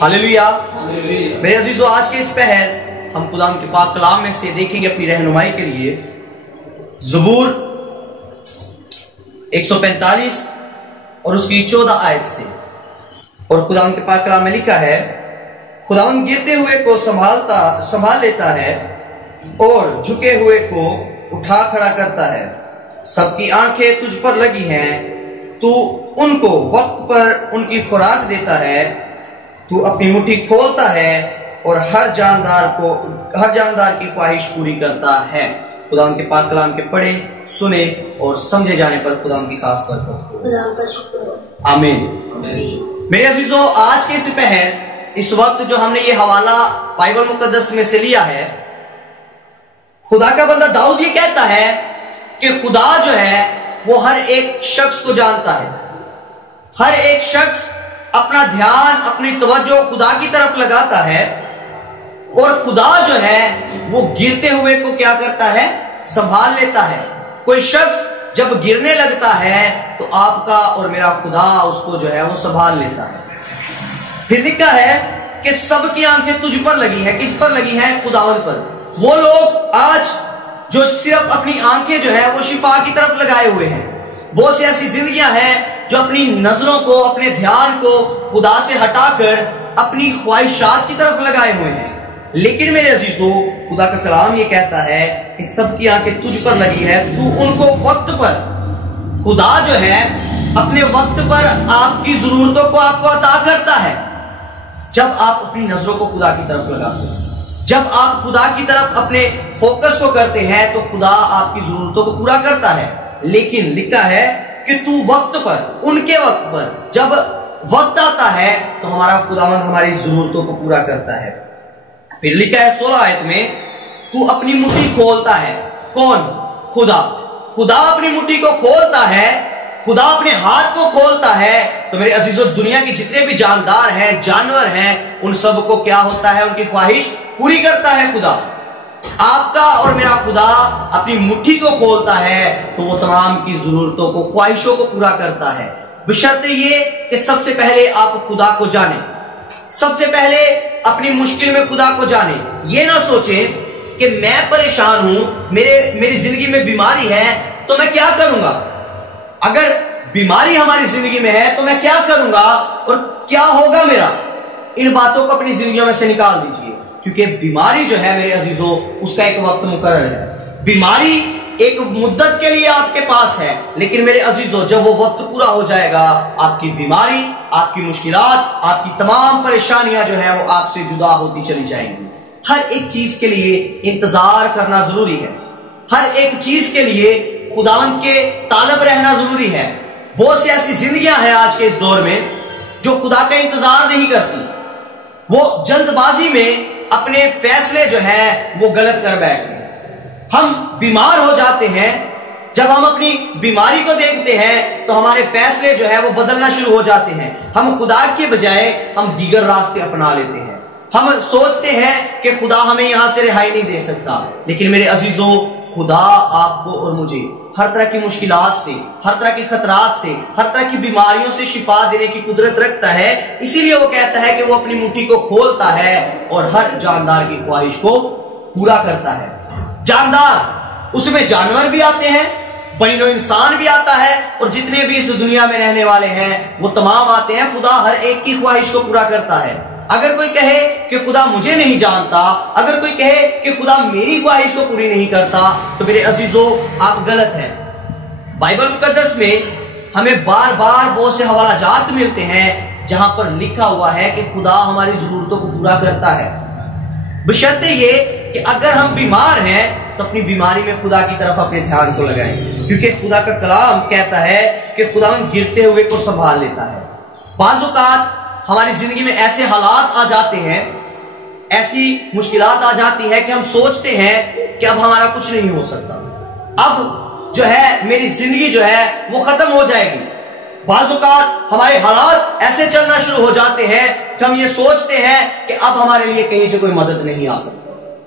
Hallelujah. मेरे अजीजों, आज के इस पहर हम खुदा के पाक कलाम में से देखेंगे अपनी रहनुमाई के लिए ज़बूर 145 और उसकी 14 आयत से। और खुदा के पाक कलाम में लिखा है, खुदावन गिरते हुए को संभाल लेता है और झुके हुए को उठा खड़ा करता है। सबकी आंखें तुझ पर लगी हैं, तू उनको वक्त पर उनकी खुराक देता है। तू अपनी मुट्ठी खोलता है और हर जानदार की ख्वाहिश पूरी करता है। खुदा के पाक कलाम के पढ़े, सुने और समझे जाने पर खुदा की खास बरकत हो। आमीन। मेरे अजीजों, आज के इस पहर इस वक्त जो हमने ये हवाला बाइबल मुकद्दस में से लिया है, खुदा का बंदा दाऊद ये कहता है कि खुदा जो है वो हर एक शख्स को जानता है। हर एक शख्स अपना ध्यान, अपनी तवज्जो खुदा की तरफ लगाता है और खुदा जो है वो गिरते हुए को क्या करता है, संभाल लेता है। कोई शख्स जब गिरने लगता है तो आपका और मेरा खुदा उसको जो है वो संभाल लेता है। फिर लिखा है कि सबकी आंखें तुझ पर लगी है। किस पर लगी है? खुदावन पर। वो लोग आज जो सिर्फ अपनी आंखें जो है वो शिफा की तरफ लगाए हुए हैं। बहुत सी ऐसी जिंदगियां हैं जो अपनी नजरों को, अपने ध्यान को खुदा से हटाकर अपनी ख्वाहिशात की तरफ लगाए हुए हैं। लेकिन मेरे अजीजों, खुदा का कलाम ये कहता है कि सबकी आंखें तुझ पर लगी है, तू उनको वक्त पर, खुदा जो है अपने वक्त पर आपकी जरूरतों को आपको अता करता है। जब आप अपनी नजरों को खुदा की तरफ लगाते हैं, जब आप खुदा की तरफ अपने फोकस को करते हैं तो खुदा आपकी जरूरतों को पूरा करता है। लेकिन लिखा है कि तू वक्त पर, उनके वक्त पर, जब वक्त आता है तो हमारा खुदावंद हमारी जरूरतों को पूरा करता है। फिर लिखा है 16 आयत में, तू अपनी मुट्ठी खोलता है। कौन? खुदा। खुदा अपनी मुट्ठी को खोलता है, खुदा अपने हाथ को खोलता है। तो मेरे अजीजों, दुनिया के जितने भी जानदार हैं, जानवर हैं, उन सब को क्या होता है? उनकी ख्वाहिश पूरी करता है खुदा। आपका और मेरा खुदा अपनी मुट्ठी को खोलता है तो वो तमाम की जरूरतों को, ख्वाहिशों को पूरा करता है। बशर्ते ये कि सबसे पहले आप खुदा को जाने, सबसे पहले अपनी मुश्किल में खुदा को जाने। ये ना सोचें कि मैं परेशान हूं, मेरी जिंदगी में बीमारी है तो मैं क्या करूंगा। अगर बीमारी हमारी जिंदगी में है तो मैं क्या करूंगा और क्या होगा मेरा। इन बातों को अपनी जिंदगियों में से निकाल दीजिए, क्योंकि बीमारी जो है मेरे अजीजों, उसका एक वक्त मुकर्रर है। बीमारी एक मुद्दत के लिए आपके पास है, लेकिन मेरे अजीजों, जब वो वक्त पूरा हो जाएगा, आपकी बीमारी, आपकी मुश्किलात, आपकी तमाम परेशानियां जो है वो आपसे जुदा होती चली जाएंगी। हर एक चीज के लिए इंतजार करना जरूरी है। हर एक चीज के लिए खुदावंद के तालब रहना जरूरी है। बहुत सी ऐसी जिंदगियां हैं आज के इस दौर में जो खुदा का इंतजार नहीं करती। वो जल्दबाजी में अपने फैसले जो है वो गलत कर बैठते हैं। हम बीमार हो जाते हैं, जब हम अपनी बीमारी को देखते हैं तो हमारे फैसले जो है वो बदलना शुरू हो जाते हैं। हम खुदा के बजाय हम दीगर रास्ते अपना लेते हैं। हम सोचते हैं कि खुदा हमें यहां से रिहाई नहीं दे सकता। लेकिन मेरे अजीजों, खुदा आपको और मुझे हर तरह की मुश्किलात से, हर तरह के खतरात से, हर तरह की बीमारियों से शिफा देने की कुदरत रखता है। इसीलिए वो कहता है कि वो अपनी मुट्ठी को खोलता है और हर जानदार की ख्वाहिश को पूरा करता है। जानदार, उसमें जानवर भी आते हैं, बनिनो इंसान भी आता है, और जितने भी इस दुनिया में रहने वाले हैं वो तमाम आते हैं। खुदा हर एक की ख्वाहिश को पूरा करता है। अगर कोई कहे कि खुदा मुझे नहीं जानता, अगर कोई कहे कि खुदा मेरी ख्वाहिश को पूरी नहीं करता, तो मेरे अजीजों, आप गलत हैं। बाइबल मुकद्दस में हमें बार बार बहुत से हवालाजात मिलते हैं जहां पर लिखा हुआ है कि खुदा हमारी जरूरतों को पूरा करता है। बशर्ते ये कि अगर हम बीमार हैं तो अपनी बीमारी में खुदा की तरफ अपने ध्यान को लगाएं, क्योंकि खुदा का कलाम कहता है कि खुदा गिरते हुए को संभाल लेता है। बाज़ औक़ात हमारी जिंदगी में ऐसे हालात आ जाते हैं, ऐसी मुश्किलात आ जाती है कि हम सोचते हैं कि अब हमारा कुछ नहीं हो सकता, अब जो है मेरी जिंदगी जो है वो खत्म हो जाएगी। बाज़ औक़ात हमारे हालात ऐसे चलना शुरू हो जाते हैं कि हम ये सोचते हैं कि अब हमारे लिए कहीं से कोई मदद नहीं आ सकती,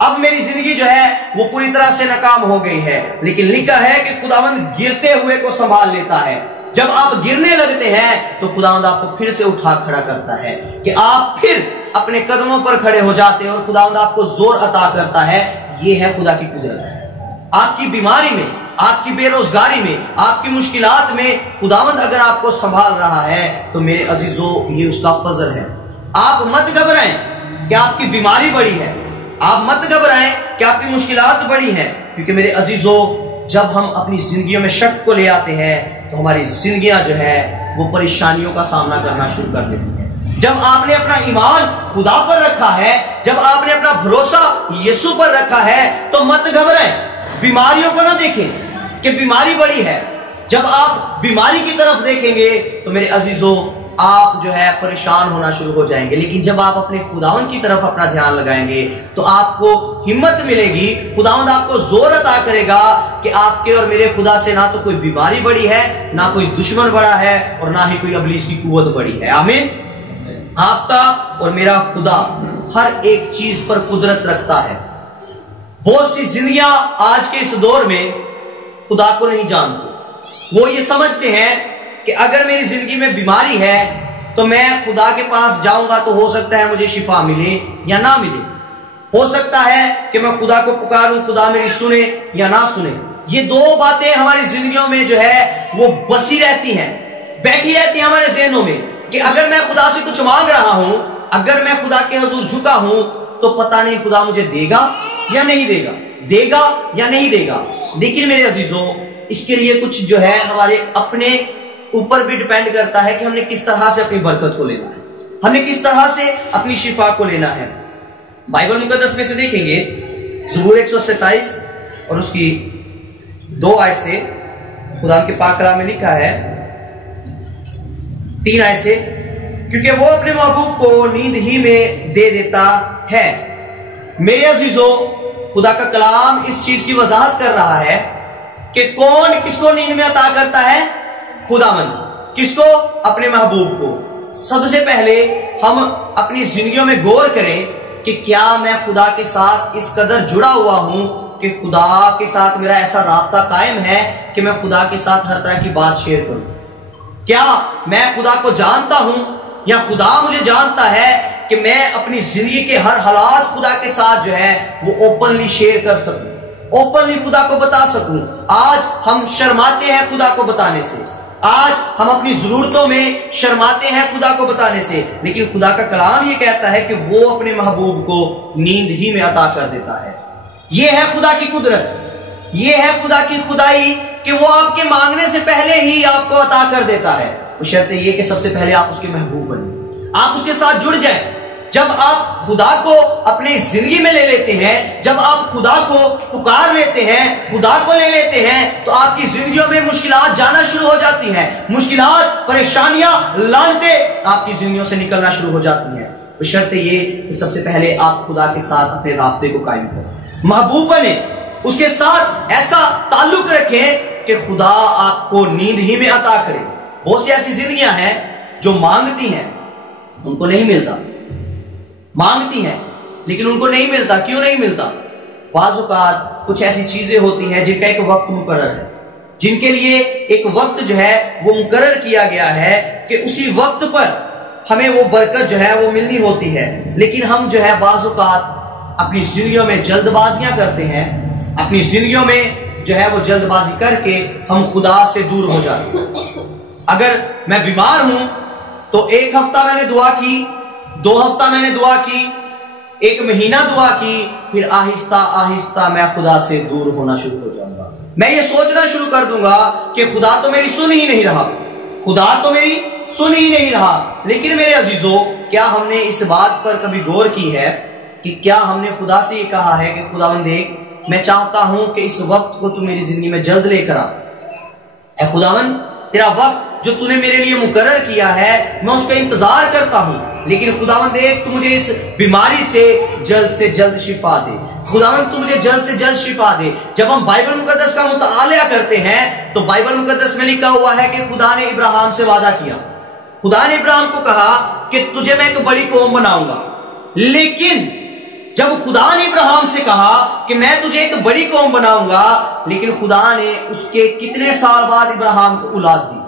अब मेरी जिंदगी जो है वो पूरी तरह से नाकाम हो गई है। लेकिन लिखा है कि खुदावंद गिरते हुए को संभाल लेता है। जब आप गिरने लगते हैं तो खुदावंद आपको फिर से उठा खड़ा करता है कि आप फिर अपने कदमों पर खड़े हो जाते हैं और खुदावंद आपको जोर अता करता है। यह है खुदा की कुदरत। आपकी बीमारी में, आपकी बेरोजगारी में, आपकी मुश्किलात में खुदावंद अगर आपको संभाल रहा है तो मेरे अजीजों ये उसका फजल है। आप मत घबराएं कि आपकी बीमारी बड़ी है, आप मत घबराएं कि आपकी मुश्किलात बड़ी हैं, क्योंकि मेरे अजीजों जब हम अपनी जिंदगियों में शक को ले आते हैं तो हमारी जिंदगियां जो है वो परेशानियों का सामना करना शुरू कर देती है। जब आपने अपना ईमान खुदा पर रखा है, जब आपने अपना भरोसा यीशु पर रखा है तो मत घबराएं। बीमारियों को ना देखें कि बीमारी बड़ी है। जब आप बीमारी की तरफ देखेंगे तो मेरे अजीजों आप जो है परेशान होना शुरू हो जाएंगे। लेकिन जब आप अपने खुदावंद की तरफ अपना ध्यान लगाएंगे तो आपको हिम्मत मिलेगी। खुदावंद आपको जोर अता करेगा कि आपके और मेरे खुदा से ना तो कोई बीमारी बड़ी है, ना कोई दुश्मन बड़ा है और ना ही कोई इब्लीस की कुव्वत बड़ी है। आमीन। आपका और मेरा खुदा हर एक चीज पर कुदरत रखता है। बहुत सी जिंदगियां आज के इस दौर में खुदा को नहीं जानती। वो ये समझते हैं कि अगर मेरी जिंदगी में बीमारी है तो मैं खुदा के पास जाऊंगा तो हो सकता है मुझे शिफा मिले या ना मिले। हो सकता है कि मैं खुदा को पुकारूं, खुदा मेरी सुने या ना सुने। ये दो बातें हमारी जिंदगियों में जो है वो बसी रहती हैं, बैठी रहती हैं हमारे ज़हनों में कि अगर मैं खुदा से कुछ मांग रहा हूं, अगर मैं खुदा के हुजूर झुका हूं तो पता नहीं खुदा मुझे देगा या नहीं देगा, देगा या नहीं देगा। लेकिन मेरे अजीजों इसके लिए कुछ जो है हमारे अपने ऊपर भी डिपेंड करता है कि हमने किस तरह से अपनी बरकत को लेना है, हमने किस तरह से अपनी शिफा को लेना है। बाइबल मुकद्दस में से देखेंगे ज़बूर 127 और उसकी 2 आयत से खुदा के पाक कलाम में लिखा है, 3 आयत से, क्योंकि वो अपने महबूब को नींद ही में दे देता है। मेरे अजीजों खुदा का कलाम इस चीज की वजाहत कर रहा है कि कौन किसको नींद में अता करता है? खुदावंद। किसको? अपने महबूब को। सबसे पहले हम अपनी जिंदगियों में गौर करें कि क्या मैं खुदा के साथ इस कदर जुड़ा हुआ हूं कि खुदा के साथ मेरा ऐसा राब्ता कायम है कि मैं खुदा के साथ हर तरह की बात शेयर करूं। क्या मैं खुदा को जानता हूं या खुदा मुझे जानता है कि मैं अपनी जिंदगी के हर हालात खुदा के साथ जो है वो ओपनली शेयर कर सकूं, ओपनली खुदा को बता सकूं। आज हम शर्माते हैं खुदा को बताने से, आज हम अपनी जरूरतों में शर्माते हैं खुदा को बताने से, लेकिन खुदा का कलाम ये कहता है कि वो अपने महबूब को नींद ही में अता कर देता है। ये है खुदा की कुदरत, ये है खुदा की खुदाई कि वो आपके मांगने से पहले ही आपको अता कर देता है। शर्त ये कि सबसे पहले आप उसके महबूब बने, आप उसके साथ जुड़ जाएं। जब आप खुदा को अपनी जिंदगी में ले लेते हैं, जब आप खुदा को पुकार लेते हैं, खुदा को ले लेते हैं, तो आपकी जिंदगियों में मुश्किलात जाना शुरू हो जाती हैं। मुश्किलात, परेशानियां, लानतें आपकी जिंदगियों से निकलना शुरू हो जाती हैं। तो शर्त ये कि सबसे पहले आप खुदा के साथ अपने राब्ते को कायम करें, महबूब बने, उसके साथ ऐसा ताल्लुक रखें कि खुदा आपको नींद ही में अता करे। बहुत सी ऐसी जिंदगियां हैं जो मांगती हैं, उनको नहीं मिलता, मांगती हैं लेकिन उनको नहीं मिलता। क्यों नहीं मिलता? बाज़ औक़ात कुछ ऐसी चीजें होती हैं जिनका एक वक्त मुकर्रर है, जिनके लिए एक वक्त जो है वो मुकर्रर किया गया है कि उसी वक्त पर हमें वो बरकत जो है वो मिलनी होती है। लेकिन हम जो है बाज़ औक़ात अपनी जिंदगियों में जल्दबाजियां करते हैं, अपनी जिंदगियों में जो है वो जल्दबाजी करके हम खुदा से दूर हो जाते हैं। अगर मैं बीमार हूं तो 1 हफ्ता मैंने दुआ की, 2 हफ्ता मैंने दुआ की, 1 महीना दुआ की, फिर आहिस्ता आहिस्ता मैं खुदा से दूर होना शुरू हो जाऊंगा। मैं ये सोचना शुरू कर दूंगा कि खुदा तो मेरी सुन ही नहीं रहा, खुदा तो मेरी सुन ही नहीं रहा। लेकिन मेरे अजीजों, क्या हमने इस बात पर कभी गौर की है कि क्या हमने खुदा से ये कहा है कि खुदावंद देख, मैं चाहता हूं कि इस वक्त को तू मेरी जिंदगी में जल्द लेकर आ। ऐ खुदावंद, तेरा वक्त जो तूने मेरे लिए मुकर्रर किया है मैं उसका इंतजार करता हूं, लेकिन खुदावंद देख, तू मुझे इस बीमारी से जल्द शिफा दे। खुदावंद तू मुझे जल्द से जल्द शिफा दे। जब हम बाइबल मुकद्दस का मुतालिया करते हैं तो बाइबल मुकद्दस में लिखा हुआ है कि खुदा ने इब्राहिम से वादा किया, खुदा ने इब्राहिम को कहा कि तुझे मैं एक बड़ी कौम बनाऊंगा। लेकिन जब खुदा ने इब्राहिम से कहा कि मैं तुझे एक बड़ी कौम बनाऊंगा, लेकिन खुदा ने उसके कितने साल बाद इब्राहिम को औलाद दी?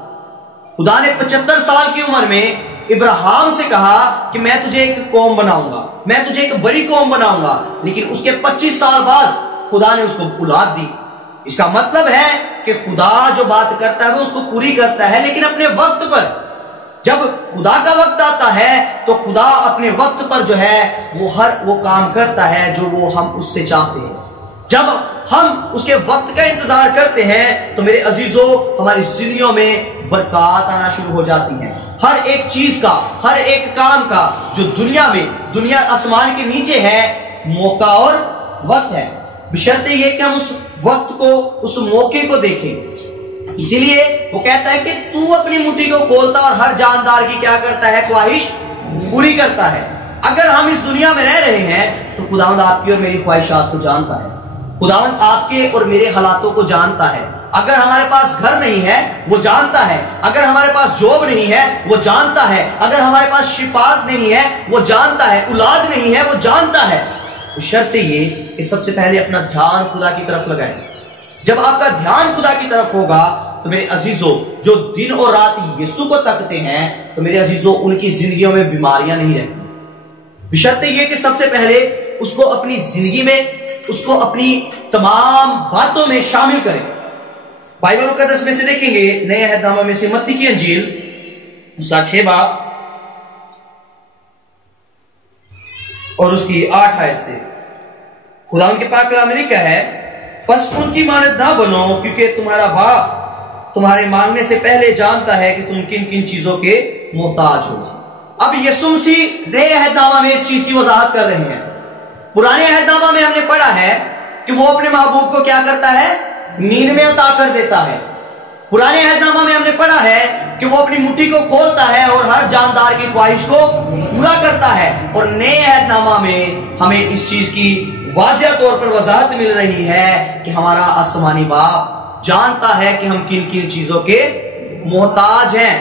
खुदा ने 75 साल की उम्र में इब्राहिम से कहा कि मैं तुझे एक कौम बनाऊंगा, मैं तुझे एक बड़ी कौम बनाऊंगा, लेकिन उसके 25 साल बाद खुदा ने उसको औलाद दी। इसका मतलब है कि खुदा जो बात करता है वो उसको पूरी करता है, लेकिन अपने वक्त पर। जब खुदा का वक्त आता है तो खुदा अपने वक्त पर जो है वो काम करता है जो वो हम उससे चाहते हैं। जब हम उसके वक्त का इंतजार करते हैं तो मेरे अजीजों, हमारी जिंदगियों में बरकत आना शुरू हो जाती है। हर एक चीज का, हर एक काम का जो दुनिया आसमान के नीचे है, मौका और वक्त है, बशर्ते ये कि हम उस वक्त को, उस मौके को देखें। इसीलिए वो कहता है कि तू अपनी मुट्ठी को खोलता और हर जानदार की क्या करता है, ख्वाहिश पूरी करता है। अगर हम इस दुनिया में रह रहे हैं तो खुदावंद आपकी और मेरी ख्वाहिशात को जानता है, खुदावंद आपके और मेरे हालातों को जानता है। अगर हमारे पास घर नहीं है वो जानता है, अगर हमारे पास जॉब नहीं है वो जानता है, अगर हमारे पास शिफात नहीं है वो जानता है, औलाद नहीं है वो जानता है। तो शर्त ये कि सबसे पहले अपना ध्यान खुदा की तरफ लगाएं। जब आपका ध्यान खुदा की तरफ होगा तो मेरे अजीजों, जो दिन और रात यीशु को तकते हैं, तो मेरे अजीजों उनकी जिंदगियों में बीमारियां नहीं रहती। बशर्ते ये कि सबसे पहले उसको अपनी जिंदगी में, उसको अपनी तमाम बातों में शामिल करें। बाइबल मुकद्दस में से देखेंगे नए अहदनामा में से मत्ती की अंजील उसका 6 बाब और उसकी 8 आयत से खुदा के पाक कलाम में लिखा है, बस उनकी मानद ना बनो, क्योंकि तुम्हारा बाप तुम्हारे मांगने से पहले जानता है कि तुम किन किन चीजों के मोहताज हो। अब यीशु मसीह नए अहदनामा में इस चीज की वजाहत कर रहे हैं। पुराने अहदनामा में हमने पढ़ा है कि वो अपने महबूब को क्या करता है, नींद में अता कर देता है। पुराने अहदनामा में हमने पढ़ा है कि वो अपनी मुट्ठी को खोलता है और हर जानदार की ख्वाहिश को पूरा करता है। और नए अहदनामा में हमें इस चीज की वाज़िह तौर पर वजाहत मिल रही है कि हमारा आसमानी बाप जानता है कि हम किन किन चीजों के मोहताज हैं।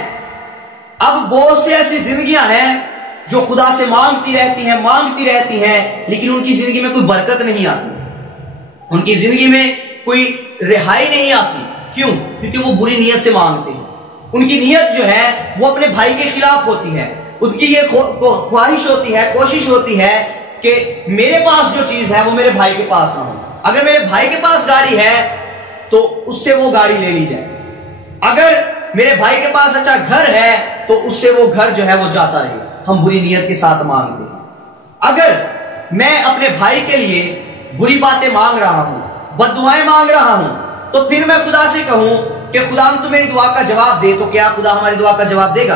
अब बहुत से ऐसी जिंदगियां हैं जो खुदा से मांगती रहती हैं, लेकिन उनकी जिंदगी में कोई बरकत नहीं आती, उनकी जिंदगी में कोई रिहाई नहीं आती। क्यों? क्योंकि वो बुरी नीयत से मांगते हैं। उनकी नीयत जो है वो अपने भाई के खिलाफ होती है। उनकी ये ख्वाहिश होती है, कोशिश होती है कि मेरे पास जो चीज है वो मेरे भाई के पास ना हो। अगर मेरे भाई के पास गाड़ी है तो उससे वो गाड़ी ले ली जाए, अगर मेरे भाई के पास अच्छा घर है तो उससे वो घर जो है वो जाता रहे। हम बुरी नीयत के साथ मांगते हैं। अगर मैं अपने भाई के लिए बुरी बातें मांग रहा हूं, बद्दुआएं मांग रहा हूं, तो फिर मैं खुदा से कहूं कि खुदा तू मेरी दुआ का जवाब दे, तो क्या खुदा हमारी दुआ का जवाब देगा?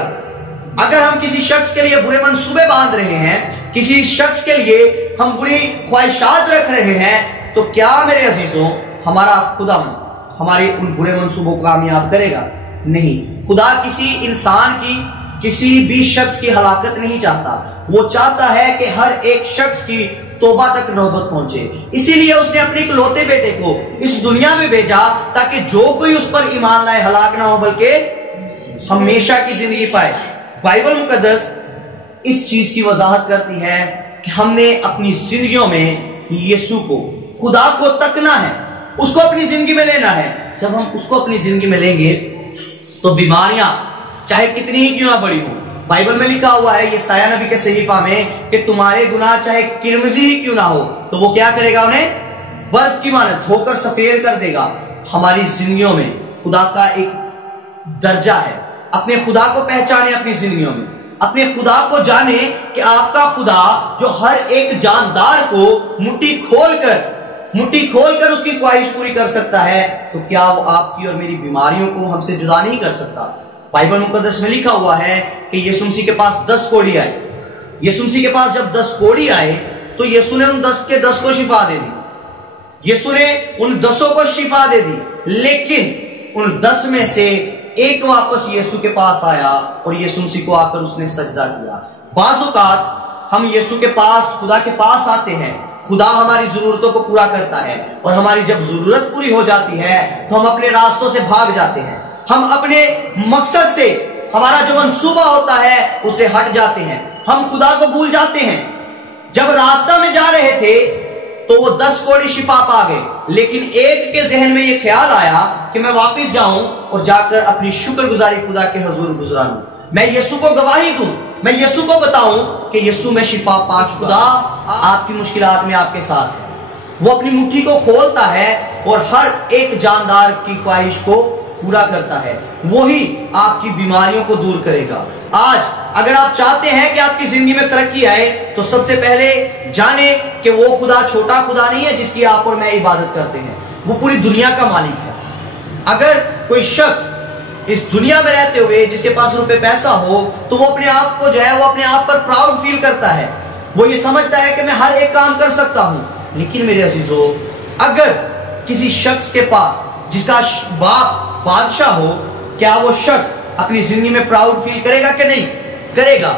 अगर हम किसी शख्स के लिए बुरे मंसूबे बांध रहे हैं, किसी शख्स के लिए हम बुरी ख्वाहिशात रख रहे हैं, तो क्या मेरे अजीजों हमारा खुदा हमारे उन बुरे मंसूबों को कामयाब करेगा? नहीं। खुदा किसी इंसान की, किसी भी शख्स की हलाकत नहीं चाहता। वो चाहता है कि हर एक शख्स की तौबा तक नौबत पहुंचे। इसीलिए उसने अपने इकलौते बेटे को इस दुनिया में भेजा ताकि जो कोई उस पर ईमान लाए हलाक ना हो, बल्कि हमेशा की जिंदगी पाए। बाइबल मुकद्दस इस चीज की वजाहत करती है कि हमने अपनी जिंदगियों में यीशु को, खुदा को तकना है, उसको अपनी जिंदगी में लेना है। जब हम उसको अपनी जिंदगी में लेंगे तो बीमारियां चाहे कितनी ही क्यों ना बड़ी हो, बाइबल में लिखा हुआ है यशायाह नबी के सहीफा में कि तुम्हारे गुनाह चाहे किरमजी ही क्यों ना हो, तो वो क्या करेगा? उन्हें बर्फ की मानत धोकर सफेद कर देगा। हमारी जिंदगियों में खुदा का एक दर्जा है। अपने खुदा को पहचाने, अपनी जिंदगियों में अपने खुदा को जाने कि आपका खुदा जो हर एक जानदार को मुट्ठी खोलकर उसकी ख्वाहिश पूरी कर सकता है, तो क्या वो आपकी और मेरी बीमारियों को हमसे जुदा नहीं कर सकता? बाइबल मुकद्दस में लिखा हुआ है कि यीशु मसीह के पास 10 कोढ़ी आए। यीशु मसीह के पास जब 10 कोढ़ी आए तो यीशु ने उन 10 के 10 को शिफा दे दी। यीशु ने उन 10 को शिफा दे दी, लेकिन उन 10 में से एक वापस यीशु के पास आया और यीशु मसीह को आकर उसने सजदा किया। बाज़ औक़ात हम यीशु के पास, खुदा के पास आते हैं, खुदा हमारी जरूरतों को पूरा करता है, और हमारी जब जरूरत पूरी हो जाती है तो हम अपने रास्तों से भाग जाते हैं। हम अपने मकसद से, हमारा जो मंसूबा होता है उससे हट जाते हैं, हम खुदा को भूल जाते हैं। जब रास्ता में जा रहे थे तो वो 10 कोढ़ी शिफा पा गए, लेकिन एक के जहन में ये ख्याल आया कि कि मैं वापस जाऊं और जाकर अपनी शुक्रगुजारी खुदा के हुजूर गुजारूं, मैं यीशु को गवाही दूं, मैं यीशु को बताऊं कि यीशु में शिफा पा चुका। खुदा आपकी मुश्किलात में आपके साथ है, वो अपनी मुट्ठी को खोलता है और हर एक जानदार की ख्वाहिश को पूरा करता है, वही आपकी बीमारियों को दूर करेगा। आज अगर आप चाहते हैं कि आपकी जिंदगी में तरक्की आए तो सबसे पहले जाने कि वो खुदा छोटा खुदा नहीं है जिसकी आप और मैं इबादत करते हैं, वो पूरी दुनिया का मालिक है। अगर कोई शख्स इस दुनिया में रहते हुए जिसके पास रुपए पैसा हो तो वो अपने आप को जो है वो अपने आप पर प्राउड फील करता है, वो ये समझता है कि मैं हर एक काम कर सकता हूं। लेकिन मेरे अजीजों, अगर किसी शख्स के पास जिसका बाप बादशाह हो, क्या वो शख्स अपनी जिंदगी में प्राउड फील करेगा कि नहीं करेगा?